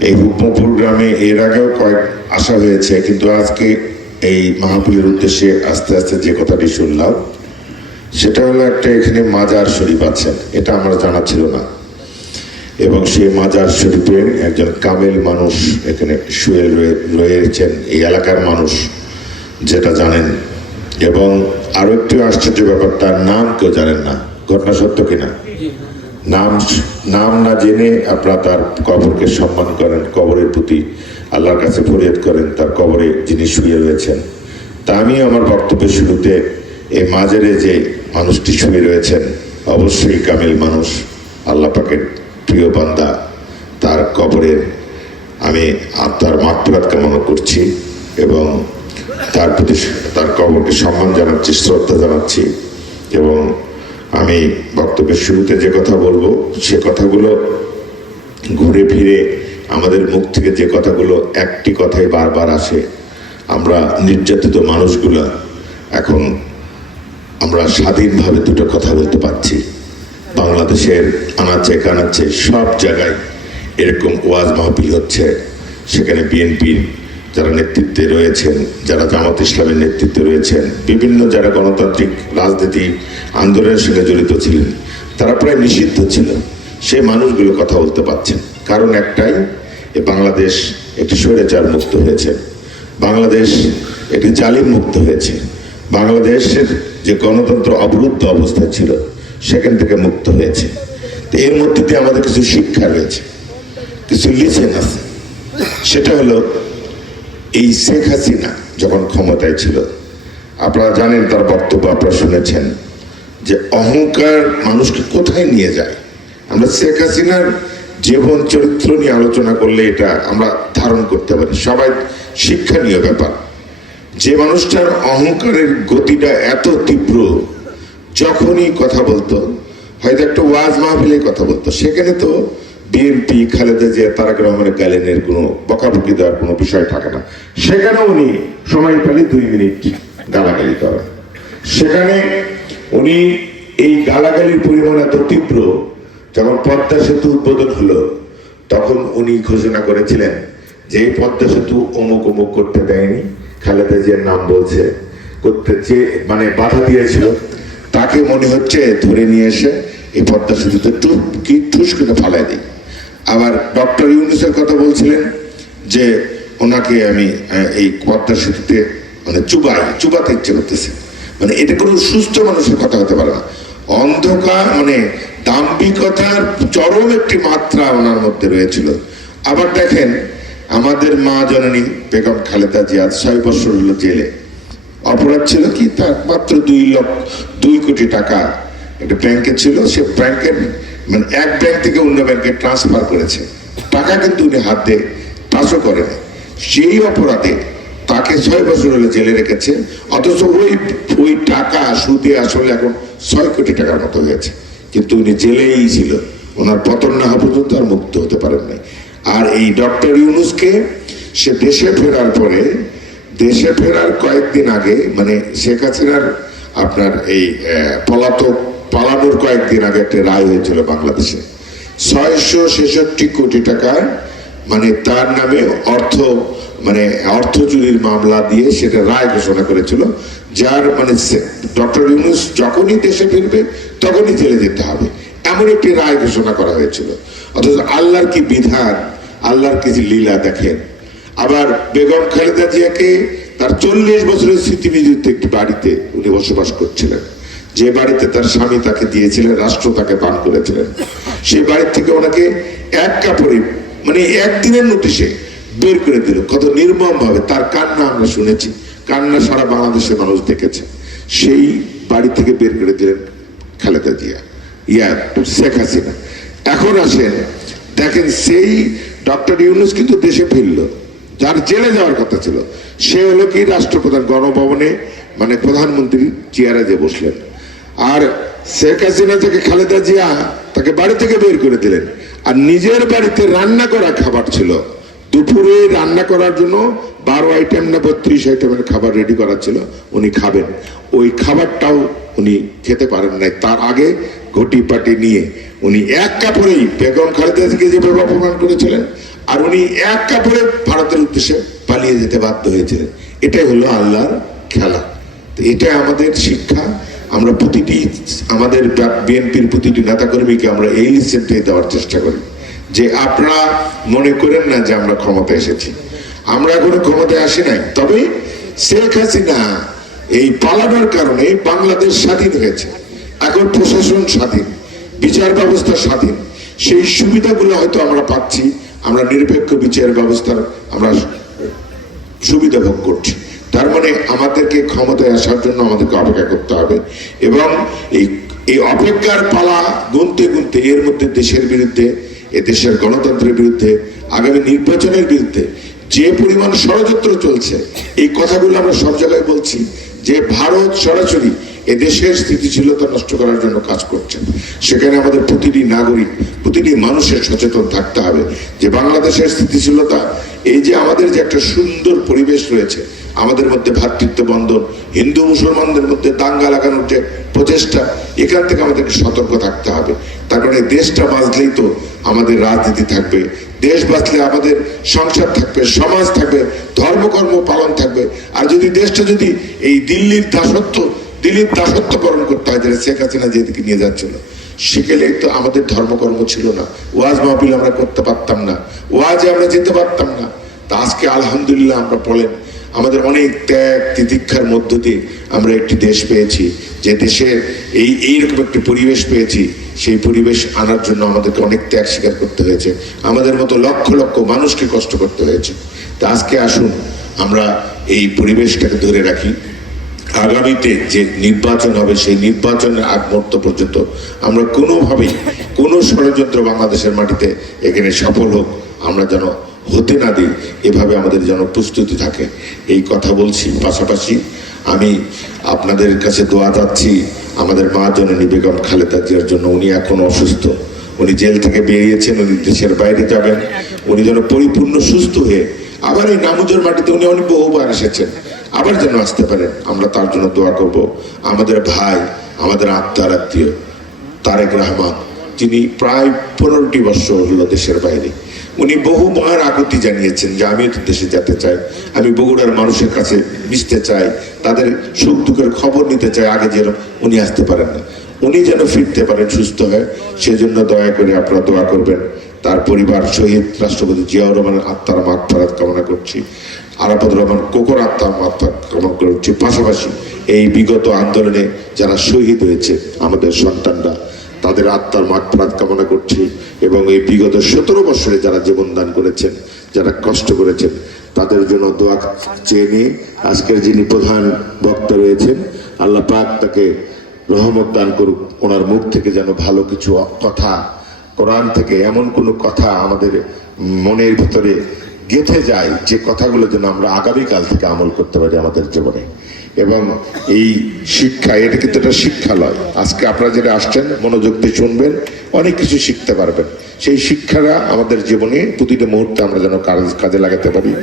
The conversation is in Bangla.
এই হুকমপুর গ্রামে এর আগেও কয়েক আসা হয়েছে, কিন্তু আজকে এই মাহফিলের উদ্দেশ্যে আস্তে আস্তে যে কথাটি শুনলাম, সেটা হলো একটা এখানে মাজার শরীফ আছেন এটা আমার জানা ছিল না। এবং সেই মাজার শরীফে একজন কামেল মানুষ এখানে শুয়ে রয়ে- রয়েছেন, এই এলাকার মানুষ, যেটা জানেন। এবং আরও একটি আশ্চর্য ব্যাপার, তার নাম কেউ জানেন না, ঘটনা সত্য কিনা? নাম নাম না জেনে আপনারা তার কবরকে সম্মান করেন, কবরের প্রতি আল্লাহর কাছে ফরিয়াদ করেন, তার কবরে যিনি শুয়ে রয়েছেন। তা আমি আমার বক্তব্যের শুরুতে এই মাজারে যে মানুষটি শুয়ে রয়েছেন, অবশ্যই কামিল মানুষ, আল্লাহ পাকের প্রিয় বান্দা, তার কবরের আমি আত্মার মাত্রাত কামনা করছি এবং তার প্রতি তার কবরকে সম্মান জানাচ্ছি, শ্রদ্ধা জানাচ্ছি এবং আমি বক্তব্যের শুরুতে যে কথা বলব, সে কথাগুলো ঘুরে ফিরে আমাদের মুখ থেকে যে কথাগুলো, একটি কথাই বারবার আসে। আমরা নির্যাতিত মানুষগুলা এখন আমরা স্বাধীনভাবে দুটো কথা বলতে পারছি। বাংলাদেশের আনাচে কানাচে সব জায়গায় এরকম ওয়াজ মাহফিল হচ্ছে। সেখানে বিএনপির যারা নেতৃত্বে রয়েছেন, যারা জামাত ইসলামের নেতৃত্বে রয়েছেন, বিভিন্ন যারা গণতান্ত্রিক রাজনীতি আন্দোলনের সঙ্গে জড়িত ছিলেন, তারা প্রায় নিষিদ্ধ ছিল। সেই মানুষগুলো কথা বলতে পারছেন। কারণ একটাই, এ বাংলাদেশ একটি স্বৈরাচার মুক্ত হয়েছে। বাংলাদেশ একটি জালিম মুক্ত হয়েছে। বাংলাদেশের যে গণতন্ত্র অবরুদ্ধ অবস্থায় ছিল, সেখান থেকে মুক্ত হয়েছে। তো এর মধ্যে দিয়ে আমাদের কিছু শিক্ষা রয়েছে, কিছু লিসেন আছে। সেটা হলো এই শেখ হাসিনা যখন ক্ষমতায় ছিল, আপনারা জানেন তার বক্তব্য আপনারা শুনেছেন যে অহংকার মানুষকে কোথায় নিয়ে যায়? আমরা শেখ হাসিনার জীবন চরিত্র নিয়ে আলোচনা করলে এটা আমরা ধারণ করতে পারি। সবাই শিক্ষণীয় ব্যাপার। যে মানুষটার অহংকারের গতিটা এত তীব্র, যখনই কথা বলতো, হয়তো একটা ওয়াজ মাহফিলে কথা বলতো, সেখানে তো বিএনপি খালেদা জিয়া, তারাক রহমানের গালেনের কোনো বকাবকি দেওয়ার কোনো বিষয় থাকে না। সেখানে উনি সময় পেলে দুই মিনিট গালাগালি করেন। সেখানে উনি এই গালাগালির পরিমাণ এত তীব্র, যখন পদ্মা সেতু উদ্বোধন হলো, তখন উনি ঘোষণা করেছিলেন যে এই পদ্মা সেতু অমুক অমুক করতে দেয়নি। খালেদা জিয়ার নাম বলছে, করতে যে মানে বাধা দিয়েছিল, তাকে মনে হচ্ছে ধরে নিয়ে এসে এই পদ্মা সেতুতে টুপ কি ঠুস করে ফালাই দিই আবার ডক্টর ইউনুসের কথা বলছিলেন যে ওনাকে আমি এই পদ্মা সেতুতে মানে চুবাই, চুবাতে ইচ্ছে করতেছে। মানে এটা কোনো সুস্থ মানুষের কথা হতে পারে না। অন্ধকার মানে দাম্ভিকতার চরম একটি মাত্রা ওনার মধ্যে রয়েছিল। আবার দেখেন, আমাদের মা জননী বেগম খালেদা জিয়া ছয় বছর হলো জেলে। অপরাধ ছিল কি? তার মাত্র দুই লক্ষ, দুই কোটি টাকা একটা ব্যাংকে ছিল। সে ব্যাংকের মানে এক ব্যাংক থেকে অন্য ব্যাংকে ট্রান্সফার করেছে। টাকা কিন্তু উনি হাত দিয়ে টাচও করেন। সেই অপরাধে তাকে ছয় বছর হলে জেলে রেখেছে, অথচ ওই ওই টাকা, সুদে আসলে এখন ছয় কোটি টাকার মতো হয়েছে। কিন্তু উনি জেলেই ছিল। ওনার পতন না হওয়া পর্যন্ত আর মুক্ত হতে পারেন নাই আর এই ডক্টর ইউনুসকে সে দেশে ফেরার পরে, দেশে ফেরার কয়েকদিন আগে মানে শেখ হাসিনার আপনার এই পলাতক পালানোর কয়েকদিন আগে একটা রায় হয়েছিল বাংলাদেশে। ছয়শো ছেষট্টি কোটি টাকার মানে তার নামে অর্থ মানে অর্থ চুরির মামলা দিয়ে সেটা রায় ঘোষণা করেছিল, যার মানে ডক্টর ইউনুস যখনই দেশে ফিরবে, তখনই জেলে যেতে হবে। এমন একটি রায় ঘোষণা করা হয়েছিল। অথচ আল্লাহর কি বিধান, আল্লাহর কিছু লীলা, দেখেন। আবার বেগম খালেদা জিয়াকে তার চল্লিশ বছরের স্মৃতি নিযুক্ত একটি বাড়িতে উনি বসবাস করছিলেন। যে বাড়িতে তার স্বামী তাকে দিয়েছিলেন, রাষ্ট্র তাকে দান করেছিলেন, সেই বাড়ির থেকে ওনাকে এক কাপড়ে মানে একদিনের নোটিশে বের করে দিল। কত নির্মম ভাবে তার কান্না আমরা শুনেছি, কান্না সারা বাংলাদেশের মানুষ দেখেছে। সেই বাড়ি থেকে বের করে দিলেন খালেদা জিয়া। ইয়া শেখ হাসিনা। এখন আসেন, দেখেন সেই ডক্টর ইউনুস কিন্তু দেশে ফিরল। যার জেলে যাওয়ার কথা ছিল। সে হলো কি, রাষ্ট্রপ্রধান গণভবনে মানে প্রধানমন্ত্রী চেয়ারে যে বসলেন। আর শেখ হাসিনা থেকে খালেদা জিয়া তাকে বাড়ি থেকে বের করে দিলেন। আর নিজের বাড়িতে রান্না করা খাবার ছিল। দুপুরে রান্না করার জন্য বারো আইটেম না বত্রিশ আইটেমের খাবার রেডি করা ছিল, উনি খাবেন। ওই খাবারটাও উনি খেতে পারেন নাই। তার আগে ঘটি পাটি নিয়ে উনি এক কাপড়েই বেগম খালেদা জিকে যেভাবে অপমান করেছিলেন, আর উনি এক কাপড়ে ভারতের উদ্দেশ্যে পালিয়ে যেতে বাধ্য হয়েছিলেন। এটাই হলো আল্লাহর খেলা। এটা আমাদের শিক্ষা। আমরা প্রতিটি, আমাদের বিএনপির প্রতিটি নেতাকর্মীকে আমরা এই লিস্টেনটাই দেওয়ার চেষ্টা করি যে আপনারা মনে করেন না যে আমরা ক্ষমতা এসেছি। আমরা এখনও ক্ষমতায় আসি নাই। তবে শেখ হাসিনা এই পালানোর কারণে বাংলাদেশ স্বাধীন হয়েছে। এখন প্রশাসন স্বাধীন, বিচার ব্যবস্থা স্বাধীন। সেই সুবিধাগুলো হয়তো আমরা পাচ্ছি, আমরা নিরপেক্ষ বিচার ব্যবস্থার আমরা সুবিধা ভোগ করছি। তার মানে আমাদেরকে ক্ষমতায় আসার জন্য আমাদেরকে অপেক্ষা করতে হবে। এবং এই এই অপেক্ষার পালা গুনতে গুনতে এর মধ্যে দেশের বিরুদ্ধে, এ দেশের গণতন্ত্রের বিরুদ্ধে, আগামী নির্বাচনের বিরুদ্ধে যে পরিমাণ ষড়যন্ত্র চলছে, এই কথাগুলো আমরা সব জায়গায় বলছি যে ভারত সরাসরি এ দেশের স্থিতিশীলতা নষ্ট করার জন্য কাজ করছে। সেখানে আমাদের প্রতিটি নাগরিক, প্রতিটি মানুষের সচেতন থাকতে হবে যে বাংলাদেশের স্থিতিশীলতা, এই যে আমাদের যে একটা সুন্দর পরিবেশ রয়েছে আমাদের মধ্যে ভ্রাতৃত্ব বন্ধন, হিন্দু মুসলমানদের মধ্যে দাঙ্গা লাগানোর যে প্রচেষ্টা, এখান থেকে আমাদেরকে সতর্ক থাকতে হবে। তার কারণে দেশটা বাঁচলেই তো আমাদের রাজনীতি থাকবে। দেশ বাঁচলে আমাদের সংসার থাকবে, সমাজ থাকবে, ধর্মকর্ম পালন থাকবে। আর যদি দেশটা যদি এই দিল্লির দাসত্ব দিল্লির দাসত্ব পালন করতে হয়, যেটা শেখ হাসিনা যেদিকে নিয়ে যাচ্ছিল সেখানে তো আমাদের ধর্মকর্ম ছিল না। ওয়াজ মাহফিল আমরা করতে পারতাম না। ওয়াজে আমরা যেতে পারতাম না। তা আজকে আলহামদুলিল্লাহ আমরা বলেন আমাদের অনেক ত্যাগ তিতিক্ষার মধ্য দিয়ে আমরা একটি দেশ পেয়েছি। যে দেশের এই এইরকম একটি পরিবেশ পেয়েছি, সেই পরিবেশ আনার জন্য আমাদেরকে অনেক ত্যাগ স্বীকার করতে হয়েছে। আমাদের মতো লক্ষ লক্ষ মানুষকে কষ্ট করতে হয়েছে। তা আজকে আসুন, আমরা এই পরিবেশটাকে ধরে রাখি। আগামীতে যে নির্বাচন হবে, সেই নির্বাচনের আগ মুহূর্ত পর্যন্ত আমরা কোনোভাবেই কোনো ষড়যন্ত্র বাংলাদেশের মাটিতে এখানে সফল হোক, আমরা যেন হতে না দিই এভাবে আমাদের যেন প্রস্তুতি থাকে। এই কথা বলছি। পাশাপাশি আমি আপনাদের কাছে দোয়া যাচ্ছি আমাদের মা জননী বেগম খালেদা জিয়ার জন্য। উনি এখন অসুস্থ। উনি জেল থেকে বেরিয়েছেন, উনি দেশের বাইরে যাবেন। উনি যেন পরিপূর্ণ সুস্থ হয়ে আবার এই নামুজোর মাটিতে উনি অনেক বহুবার এসেছেন। আবার যেন আসতে পারেন, আমরা তার জন্য দোয়া করব। আমাদের ভাই, আমাদের আত্মার আত্মীয়, তারেক রহমান যিনি প্রায় পনেরোটি বছর হলো দেশের বাইরে। উনি বহু বহুবার আগতি জানিয়েছেন যে আমিও তো দেশে যেতে চাই, আমি বগুড়ার মানুষের কাছে মিশতে চাই, তাদের সুখ দুঃখের খবর নিতে চাই, আগে যেন উনি আসতে পারেন না। উনি যেন ফিরতে পারেন, সুস্থ হয়ে, সেজন্য দয়া করে আপনারা দোয়া করবেন। তার পরিবার শহীদ রাষ্ট্রপতি জিয়াউর রহমানের আত্মার মাগফারাত কামনা করছি, আরাফাত রহমান কোকর আত্মার মাগফারাত কামনা করছি। পাশাপাশি এই বিগত আন্দোলনে যারা শহীদ হয়েছে, আমাদের সন্তানরা তাদের আত্মার মাগফারাত কামনা করছি এবং এই বিগত সতেরো বছরে যারা জীবন দান করেছেন, যারা কষ্ট করেছেন, তাদের জন্য দোয়া চেয়ে নিয়ে আজকের যিনি প্রধান বক্তা রয়েছেন, আল্লাহ পাক তাকে রহমত দান করুক। ওনার মুখ থেকে যেন ভালো কিছু কথা, কোরআন থেকে এমন কোনো কথা আমাদের মনের ভিতরে গেঁথে যায় যে কথাগুলো যেন আমরা আগামীকাল থেকে আমল করতে পারি আমাদের জীবনে। এবং এই শিক্ষা, এটা কিন্তু একটা শিক্ষালয়। আজকে আপনারা যেটা আসছেন, মনোযোগ দিয়ে শুনবেন, অনেক কিছু শিখতে পারবেন। সেই শিক্ষারা আমাদের জীবনে প্রতিটা মুহূর্তে আমরা যেন কাজে লাগাতে পারি।